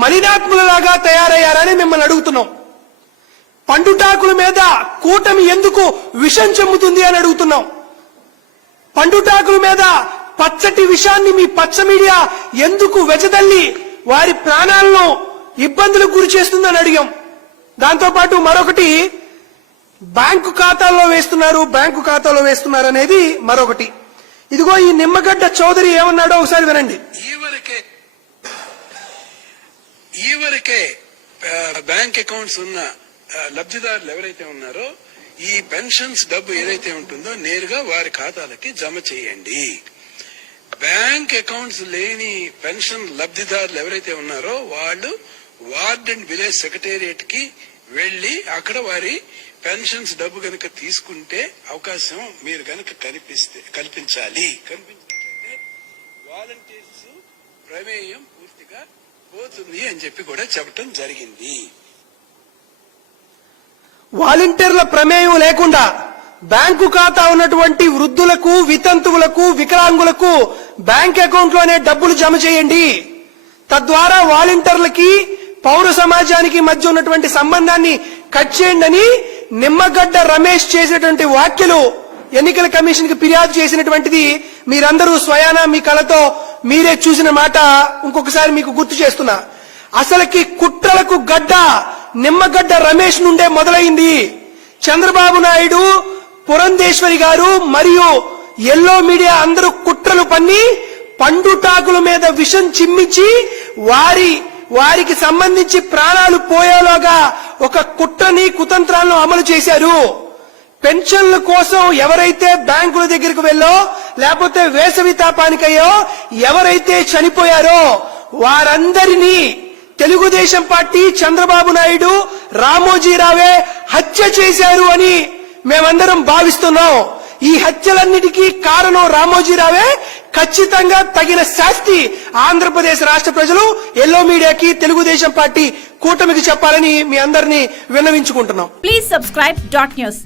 మలినాత్ములలాగా తయారయ్యారని మిమ్మల్ని అడుగుతున్నాం. పండుటాకుల మీద కూటమి ఎందుకు విషం చెమ్ముతుంది అని అడుగుతున్నాం. పండుటాకుల మీద పచ్చటి విషాన్ని మీ పచ్చ మీడియా ఎందుకు వెచదల్లి వారి ప్రాణాలను ఇబ్బందులకు గురి చేస్తుందని అడిగాం. దాంతో పాటు మరొకటి బ్యాంకు ఖాతాల్లో వేస్తున్నారు బ్యాంకు ఖాతాలో వేస్తున్నారు అనేది మరొకటి. ఇదిగో ఈ నిమ్మగడ్డ చౌదరి ఏమన్నాడో ఒకసారి వినండి. బ్యాంక్ అకౌంట్స్ ఉన్న లబ్ధిదారులు ఎవరైతే ఉన్నారో ఈ పెన్షన్స్ డబ్బు ఏదైతే ఉంటుందో నేరుగా వారి ఖాతాలకి జమ చేయండి. బ్యాంక్ అకౌంట్స్ లేని పెన్షన్ లబ్ధిదారులు ఎవరైతే ఉన్నారో వాళ్ళు వార్డ్ అండ్ విలేజ్ సెక్రటేరియట్కి వెళ్ళి అక్కడ వారి పెన్షన్స్ డబ్బు గనక తీసుకుంటే అవకాశం మీరు గనక కనిపిస్తే కల్పించాలి. కనిపించినట్లయితే వాలంటీర్స్ ప్రమేయం పూర్తిగా పోతుంది అని చెప్పి కూడా చెప్పటం జరిగింది. వాలంటీర్ల ప్రమేయం లేకుండా బ్యాంకు ఖాతా ఉన్నటువంటి వృద్ధులకు వితంతువులకు వికలాంగులకు బ్యాంక్ అకౌంట్లోనే డబ్బులు జమ చేయండి. తద్వారా వాలంటీర్లకి పౌర సమాజానికి మధ్య ఉన్నటువంటి సంబంధాన్ని కట్ చేయండి అని నిమ్మగడ్డ రమేష్ చేసినటువంటి వ్యాఖ్యలు ఎన్నికల కమిషన్కి ఫిర్యాదు చేసినటువంటిది మీరందరూ స్వయానా మీ కళతో మీరే చూసిన మాట ఇంకొకసారి మీకు గుర్తు చేస్తున్నా. అసలుకి కుట్రలకు గడ్డ నిమ్మగడ్డ రమేష్ నుండే మొదలైంది. చంద్రబాబు నాయుడు పురంధేశ్వరి గారు మరియు ఎల్లో మీడియా అందరూ కుట్రలు పన్ని పండుటాకుల మీద విషం చిమ్మించి వారి వారికి సంబంధించి ప్రాణాలు పోయేలోగా ఒక కుట్రని కుతంత్రాలను అమలు చేశారు. పెన్షన్ల కోసం ఎవరైతే బ్యాంకుల దగ్గరికి వెళ్ళో లేకపోతే వేసవి తాపానికయ్యో ఎవరైతే చనిపోయారో వారందరినీ తెలుగుదేశం పార్టీ చంద్రబాబు నాయుడు రామోజీరావే హత్య చేశారు అని మేమందరం భావిస్తున్నాం. ఈ హత్యలన్నిటికీ కారణం రామోజీరావే ఖచ్చితంగా తగిన శాస్తి ఆంధ్రప్రదేశ్ రాష్ట్ర ప్రజలు ఎల్లో మీడియాకి తెలుగుదేశం పార్టీ కూటమికి చెప్పాలని మీ అందరినీ విన్నవించుకుంటున్నాం. Please subscribe dot news